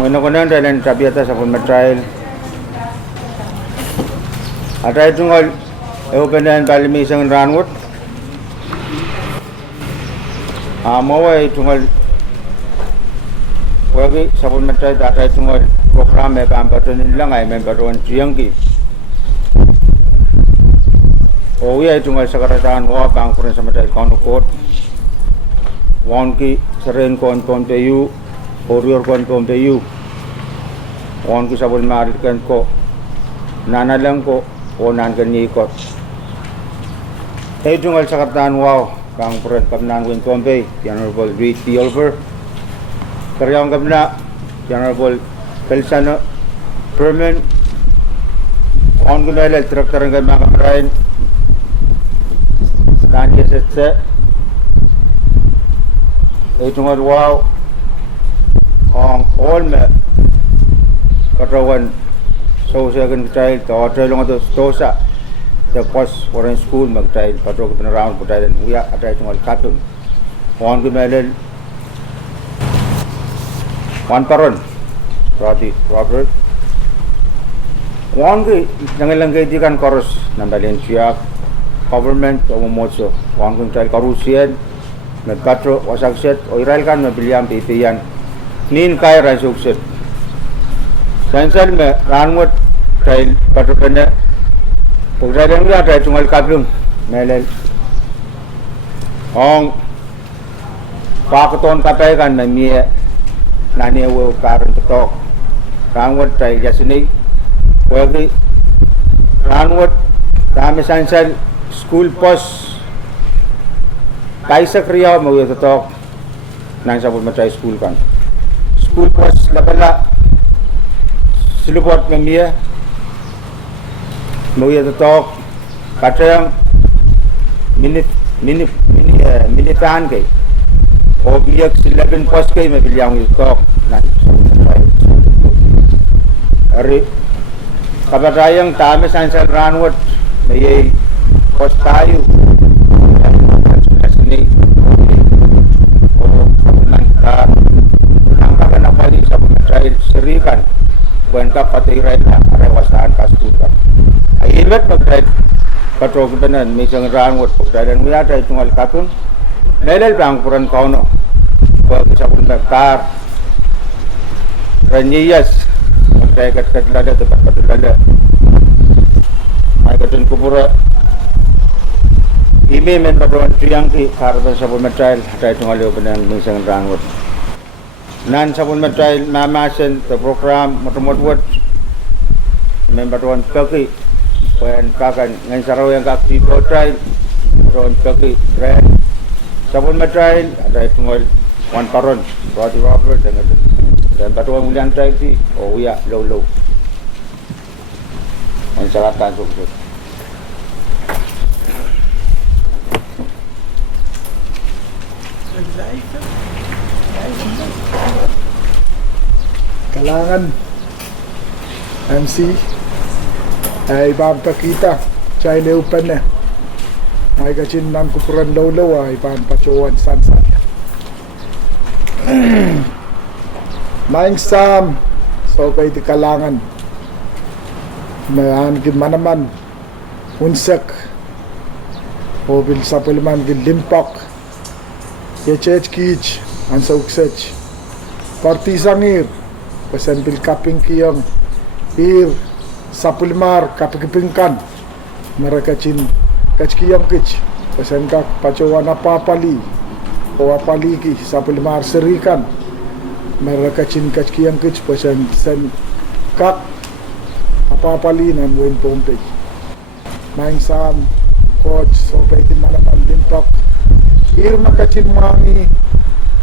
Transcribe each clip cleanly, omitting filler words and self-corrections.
Muna ko na dahil tabiata sa pun matrail. Atay tunggal open dan balimi sang ranwot. Mawai tunggal wagi sa pun matrail atay tunggal program me pampaton nilang ay memberon Triangki. Owi ay tunggal sa karataan ko pangkuran sa matrail konukot. Wanki seren kon PU Orior kon PU wanki sabun marikan ko nana lang ko o nan kan ikot ay tunggal sa karataan wow pangkuran pamnan ko Pompe Honorable Reed T. Oliver karyang kabna Honorable Pelsano Perman on ko na traktor ng mga kamarayan dan kesetse ay tunggal wow ang all me katawan so sa kan child to trail lang to stosa sa pos foreign school mag child patro ko na round po tayo uya atay tunggal katun on ko melel one paron Robert one ko nangalang kay dikan koros ng Valencia government o momoso one ko child karusian nagpatro wasagset o iral kan mabiliang pipiyan nin kay rasukset sansal me ranwat trail patro pena pagdadang ya trail tunggal kaplum melel ong pakuton kapay kan na miye nani wo karon tok ranwat trail jasini wagi ranwat kami sansal school post kaisa kriya mo yung totok nang sabot matay school kan school post labala silupot mamia mo yung totok katayang minitan kay o biyak 11 post kay mabilyang yung totok nang sabot matay ari kabatayang tami sansal ranwat may post tayo ni o kabunan kita angka ka na pali sa pagkatrail sirikan buwan ka patiray na arewasaan kastukan ay ilwet magtrail patrog danan may isang rangot pagtrailan mo yata itong alkapon melel bang puran kauno buwan sa pagkakar ranyiyas magtrail katlada tempat katulala may katun kupura Ime men padron Triangki karatan sa pun matrail atay tunggal open ng isang rangot. Nan sa pun matrail mamasen the program motomotwat men padron Paki pen kakan ngan saraw yang kak people trail padron Paki trend sa pun matrail atay tunggal one paron Robert dan padron ulian trail si o uya low ang saratan sukses. Kalangan MC ay papakita sa ileupan na ay kachin nan kupuran law ay pampacuan sansan maing sam so kay di kalangan na angin manaman unsak o bil sapulman gil limpak Kich ang sauksech partisangir pasan bil kaping kiyang ir sapulmar kapikipingkan mereka cin kachkiyang kich pasan kak pacawan apapali o apaliki sapulmar serikan mereka cin kachkiyang kich pasan sen kak apapali nan win Pompe maing sam coach so pwede malaman limpak ir makacin mangi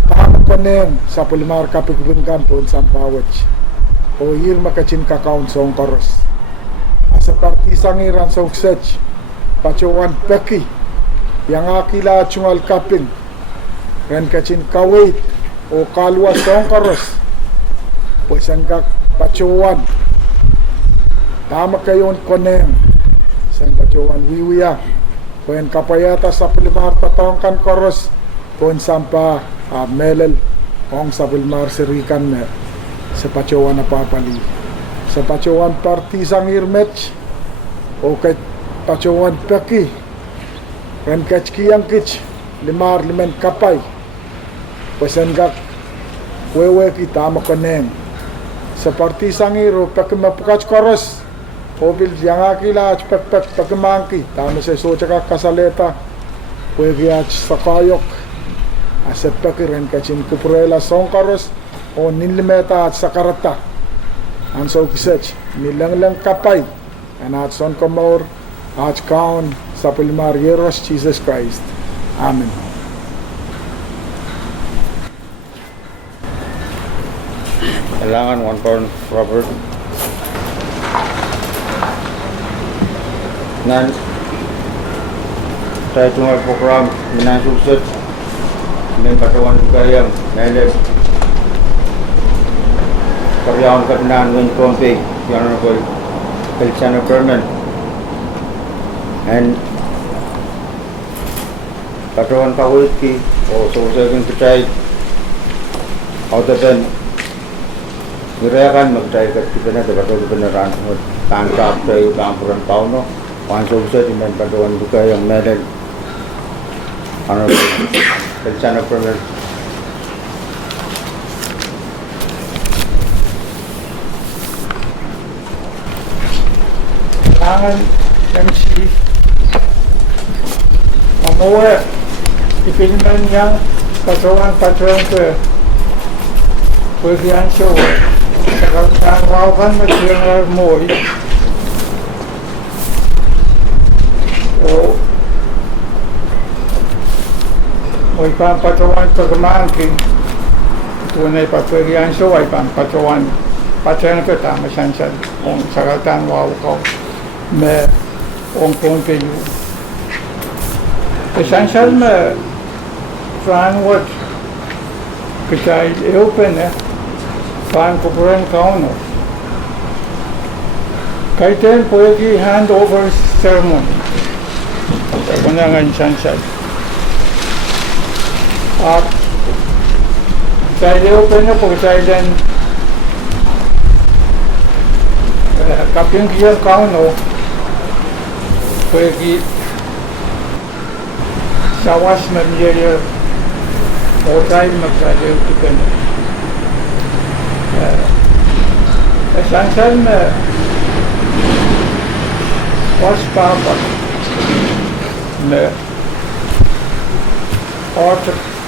tahanan paneng sa pulimar kapikubingkan po sampawach o ir makacin kakaon sa koros asa partisang iran sa uksech pacuan peki yang akila chungal kaping ren kacin kawait o kalwa sa koros pues ang pacuan tama kayon koneng san pacuan wiwiya Kuen kapayata sa pulimar tatongkan koros kon sampa melel ong sa pulimar sirikan me sa Pachawan na papali. Sa Pachawan Partizan match o kay Pachawan Peki ren kachkiyang kich limar limen kapay pasan gak wewe kita makaneng sa Partizan o Peki mapukach koros o bil yang akila pek pakimangki tama sa so chaka kasaleta pwede ach sakayok asep Peki ren kachin kuprela song koros o ninlimeta at sakarata ang so kisech nilang kapay and at son komor at kaon sa Pulmar Yeros Jesus Christ. Amen. Kailangan one pound Robert. Nan tayo tungal program minasuksot may patawan kayang nailip karyawan kapinan ng Pompe, the Honorable Feliciano Perman, and patawan Kawitki, o sumusagin kacay, other than Nirayakan magtay kat kita na dapat beneran tangkap tayo kampuran pauno, wan sumusag yung patawan buka yung medal Honorable Feliciano Perman. Kailangan MC mamuwi ipilman niyang patawan ko pwede yan siya sa kawakan magsiyang mo'y o mo'y pampatawan pagmangking tunay pa pwede yan siya ay pampatawan ko tama siyan siya kung sakatan wow ko med omkring essential med framåt kajai open fan på grön kauno kaiten poegi handover ceremony kunangan essential at kajai open po kajai kapyung kiyang kauno pwede sa was mamiyaya o tayo magsasayaw ito na. Essential na was papa na or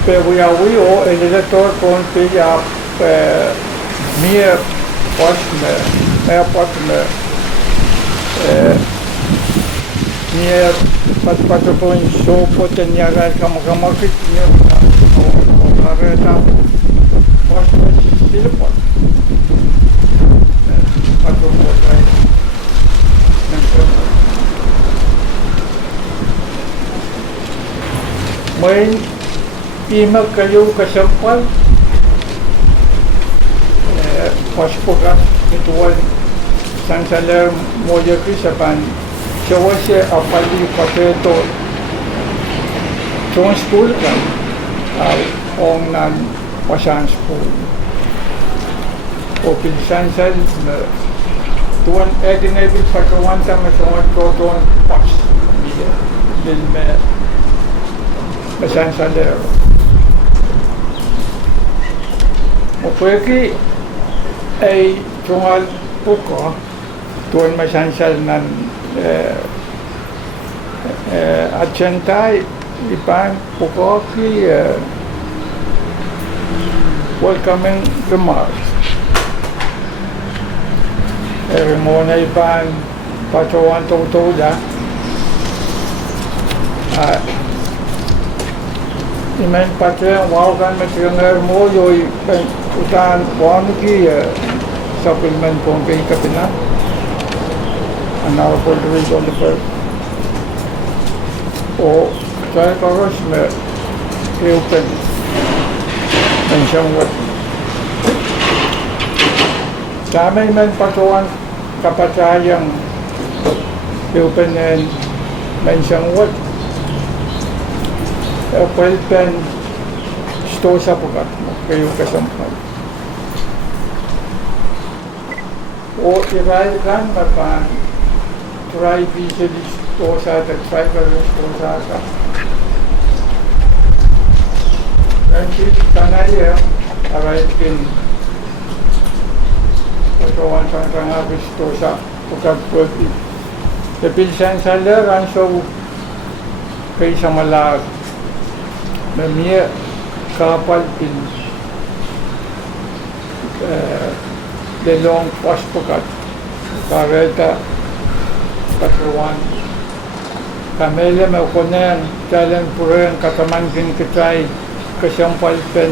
pewiyawi o elevator kung piya mere was na airport na niya patpatapon sopo tanyagan kamakit niya o kareta was silipot patapon tayo may imag kayo kasampal was po ka ituwal sansaler moja kisapan Chawasya apali paketo Chong school kan Ong nan pasan school O pinsan sa Tuan edin pagkawan sa masawan ko tuan pas Bil me Pasan sa lero O pweki ay tungal puko Tuan masan sa nan Acentay Ipan Pukoki welcoming remarks. Remona Ipan Pachawan Totoda Imen Patria Wakan Matrianger Moyo Utan Wanki supplement Pompei Kapinan and now for the read on the first. O saya terus open dan siyang kami man patuan kapatayang open and man siyang pwede sto sa pukat kayo kasampal o irai kan mapan try visually stosa at try karon stosa ka and it kanaya arai kin pagkawan sa kangabi stosa pagkagpati kapinsan sa laran so kay sa malag na miya kapal pin delong paspokat kareta katruan kamele me konen jalan puren kataman kin kitay kasampal pen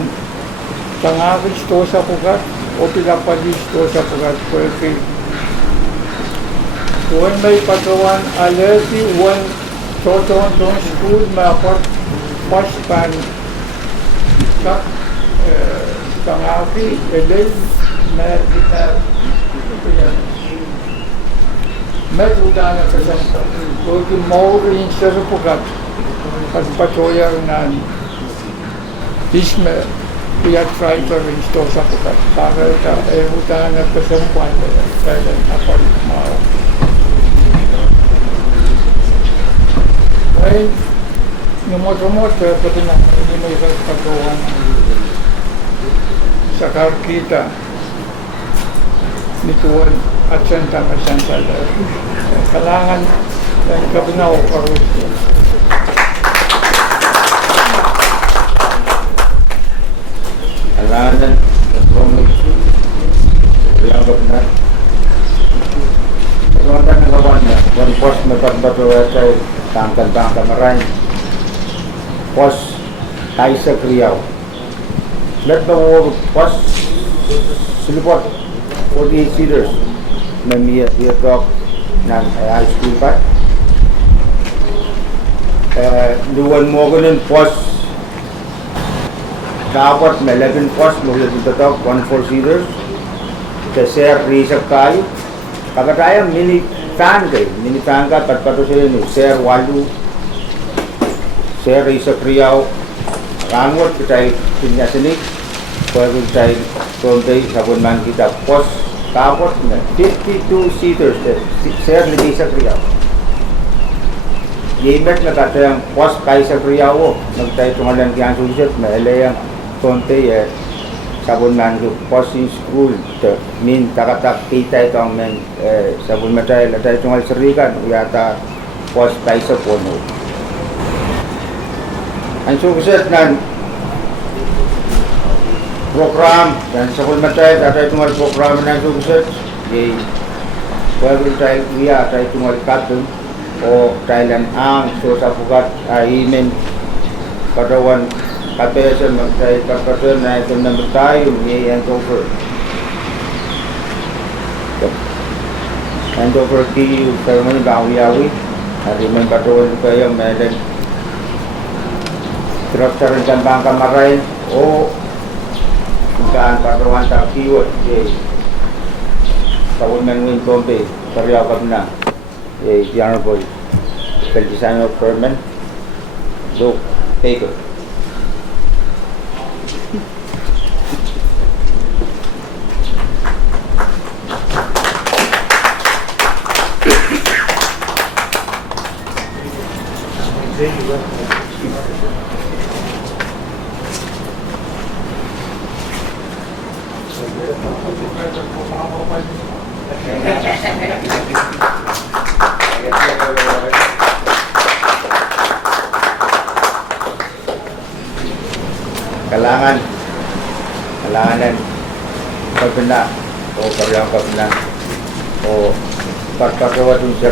tangagis to sa pugat o pilapalis to sa pugat porque tuan may patuan alerti wan toton tong school mapot paspan kak tangagi elel मैं udah na kasama porque more instead of pugat at patoya nan isme we are trying to restore sa pugat para ta udah na kasama kaya apal mau ay nomor pati na hindi may patuan sa kita nituan at senta masenta kailangan ng kabinaw karus kailangan yang benar kailangan ng kawan niya one post matagbato sa tangkan maray post tayo sa kriyaw let the war post silipot 48 seaters na miya talk ng high school pa. Duwan mo ko nun post dapat may 11 post mo yung talk 14 seaters kasi risap kayo pagkataya mini fan ka patpato sila ni Sir Walu Sir Risap Riyaw Rangwat kita pinyasinik pwede tayo konti sabon man kita post tapos na 52 seaters Sir Risap Riyaw Gimet na kata yang post kay sa Riyaw nagtayo tungalan kiyang susit may yang konti sabon man ko post in school min takatak kita itong men sabon matay latay tungal serikan yata post kay sa pono ang susit nan program dan sabon matay latay tungal program nan susit di pwede tayo iya tayo tungal katun o Thailand ang so sa pugat imen katawan kapesan magtay kapatid na ito na tayo may Andover ki karman bawi hari men katawan kayo medan traktor dan bangka maray o kan katawan tak kiwat kawan men kombe karya kapna the Honorable Feliciano Perman Luke Baker. Kailangan pagpina o karyang pagpina o pagkakawa dun siya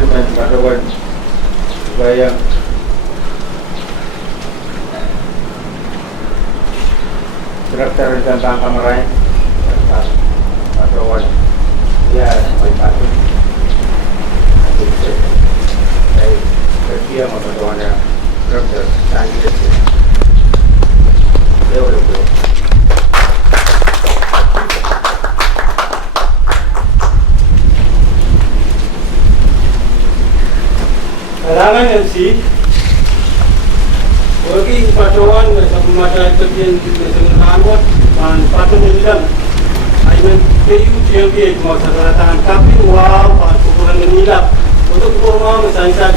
naman pagkawan kaya direktur dan bangka maray pagkawan ya may patun ay kerja mapagawa na direktur sanggit Kailangan MC wagi patuan sa pemasaran kerja sa hamot man patut bilang I mean kayu CMP masyarakat tapi wow ukuran menilap untuk kurang misalnya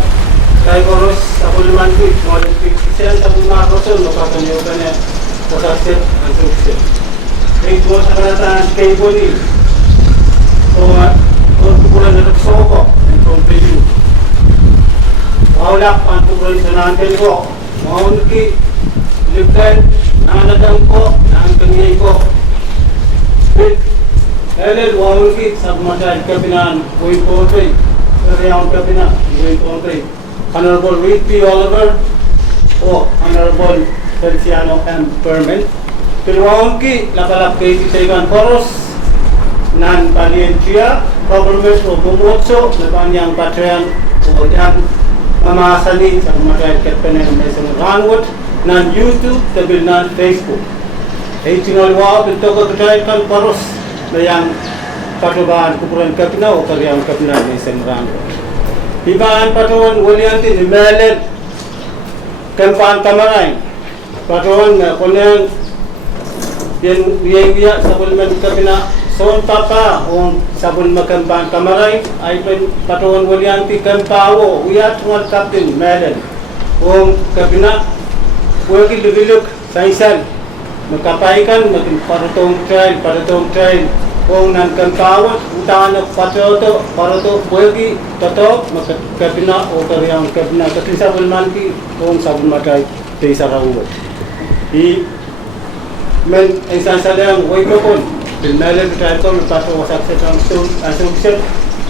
kaya koros sabul mantu model pixel sabul maroso no katanya ukanya posasir ansukse itu masyarakat kayu boni so ukuran dari soko untuk kayu wow lak ukuran senan kayu mau ki lipat nanadang ko nang kanyay ko Elel wawul ki sab mata kapinan koi pote reaun kapina koi pote Honorable Reed P. Oliver o Honorable Feliciano M. Perman pilwawul ki lakalap kay kitegan poros nan palientia government o bumotso na kanyang patrean o yan mamasali sa mata kapinan mesang ranwot nan YouTube tabil nan Facebook Eitinol wow bintoko kan poros na yang patubaan kupuran kapina o karyang kapina ni Sengrang. Ibaan patuan walianti ni Melen kempan kamaray. Patuan na kunyang yang sabun kapina son papa o sabun kempan kamaray ay patuan walianti kempawo uyat ngal kapten Melen o kapina wagi develop sainsan makapaikan makin paratong trail kung nan kawat utan patoto parato bogi toto makapina o karyang kapina katinsa bulman ki kung sabun matay te sarawo I men insan sadang way ko kon dinale trail ko pato wasak sa asumsyon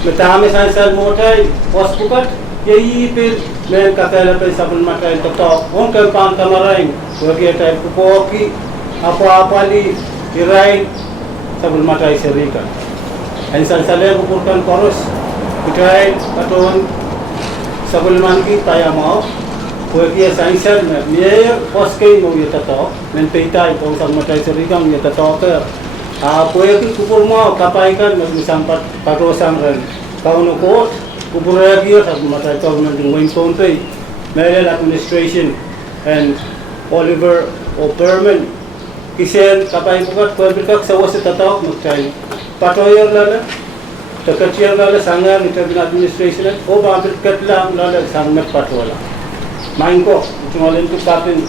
matami sansan motay waspukat yai pil men kakala pe sabun matay toto kung kampan kamaray bogi tay kupoki apa-apa li dirai sabul matai serika ensan sale bukurkan koros dirai paton sabul manki taya mau bogia sainsan me poske mo yatato men peitai kong sabul matai serika mo yatato ke bogi kupur mau kapaikan sampat patrosang ren kauno ko kupur lagi sabul matai government ngwing konte Merel administration and Oliver O'Perman Kisian kapay bukat perbikak sawas tatak magchay patoyer lala takachiyar lala sangar interview administration o babikat lang lala sangat patwala main ko tungalin ko kapin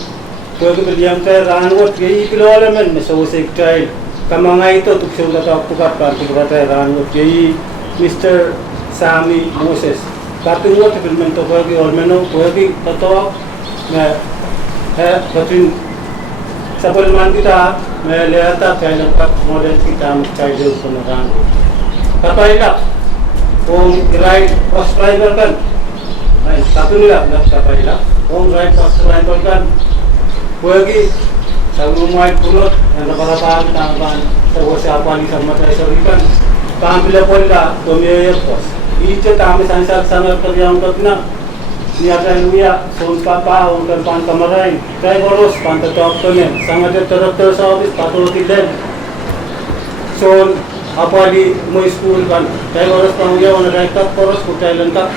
pwede bilyang kay ranwat gay pilawala man masawas ekchay kamangay ito tuksaw tatak bukat parkubukat ranwat gay Mr. Sammy Moses kapin mo tipilmento pwede ormeno pwede tatak na katrin Sabul man kita melihata kaya nak model kita mencari penerangan. Kapailah, irai subscriber kan, satu ni lah kapailah, irai subscriber kan, bagi sabun muai pulut yang berapa tambahan sebuah siapa ni sama saya serikan, kambil pola komia pos. Ice kami sangat kerjaan kerana niaga luya son papa orang pan kamarai kaya boros pan tatok ni sangat terter service patut tidak son apa di mau school kan kaya boros panggil orang rekap boros kutai lengkap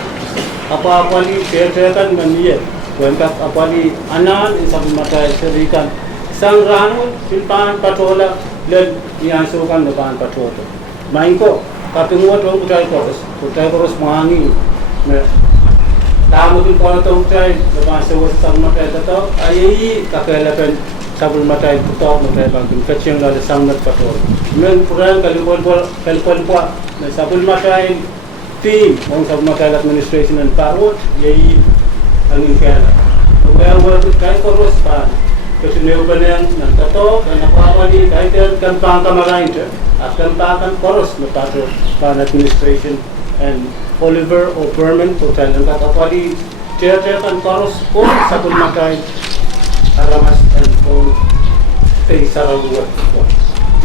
apa di share kan maniye lengkap apa di anan insaf mata serikan sang rangun silpan patola len yang surukan depan patola main ko katungo tu kutai boros mangi Tamu tu kalau tahu try lepas sewa sama try tahu ayai kakak sabun matai tahu matai bangun kecil lah sangat patut. Men kurang kalau buat sabun matai team orang sabun matai administration dan parut ayai angin kaya. Well kaya korus pan. Kesulitan yang tahu dan apa ni kaya kan pangkamaran itu akan pakan korus patut pan administration and Oliver O'Perman hotel ang kakapali chair kan paros ko sabun makai aramas and ko tay sarawa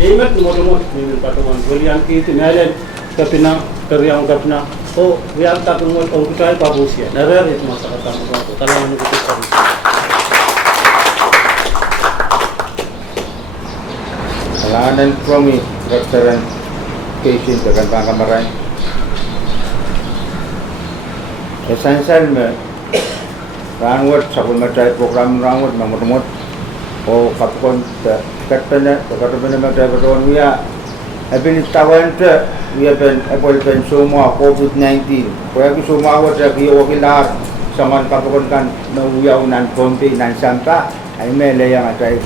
Yemet mo ni patuan bolian ki tinalen kapina karyang kapna o wiang tapung mo ko tay pabusia narer it mo sa katang ko talaman ko sa Alanan promi restaurant kitchen dengan pangkamaran Esensial me ranwat sabun matai program ranwat mamut o kapkon katana katana ma ta beton ya abin tawan ta ya ben apol ben semua COVID-19 ko ya semua wa ta ki o kilar saman kapkon kan na uya unan konti nan sangka ai mele yang atai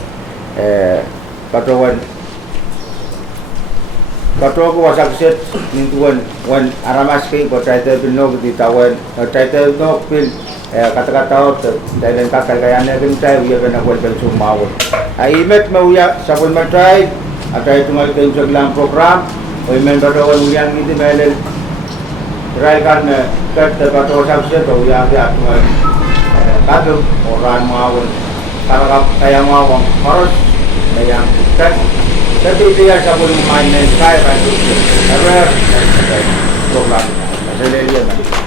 katawan kato ko wasak set nintuan wan aramas ke ko taita binno di tawan taita no pil kata-kata dan kakal kaya na rin tayo uya na kwal bel sumaw ay met mauya sabon matay atay tumal kayo sa lang program o member daw uyang hindi melen try kan na kat kato sakse to uya ya tumal kato oran mawon para kaya mawon maros kaya kat tapi dia sabon main kaya kan program sa dia